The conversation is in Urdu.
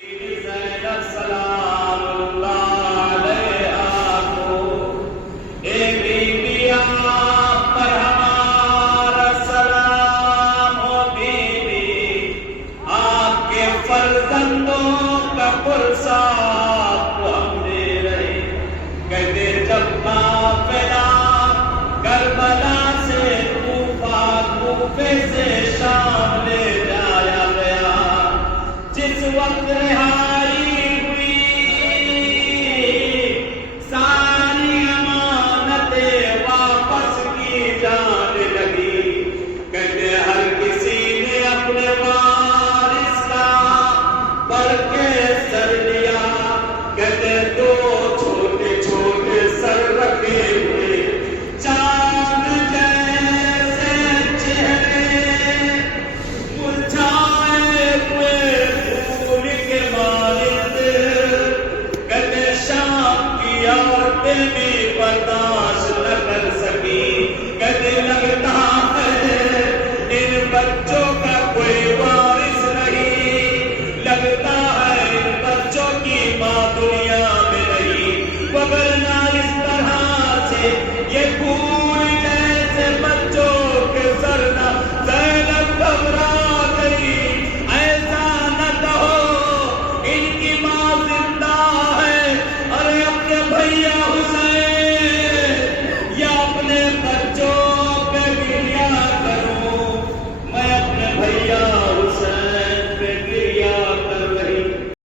زینب سلام اللہ علیہا کو، اے بی بی آپ پر ہمارا سلام ہو بی بی، آپ کے فرزندوں کا پرسہ آپ کو ہم دے رہے، کہتے جب قافلہ کربلا سے کوفے سے شام لے جایا گیا، جس وقت رہائی ہوئی ساری امانتیں واپس کی جانے لگی، کہتے ہر کسی نے اپنے وارث کا بڑھ کے سر لیا، کہتے دو چھوٹے چھوٹے سر رکھے ہوئے چاند جیسے چہرے مرجھائے ہوئے پھول کے مانند، کہتے شام کی عورتیں بھی برداشت نہ کر سکی، کہتے لگتا ہے ان بچوں کا کوئی وارث نہیں، لگتا ہے ان بچوں کی ماں دنیا میں نہیں، وگرنہ اس طرح سے یہ پھول جیسے بچوں کے سر نہ زینب گھبرا گئی، ایسا نہ کہو ان کی ماں زندہ ہے، ارے اپنے بھیا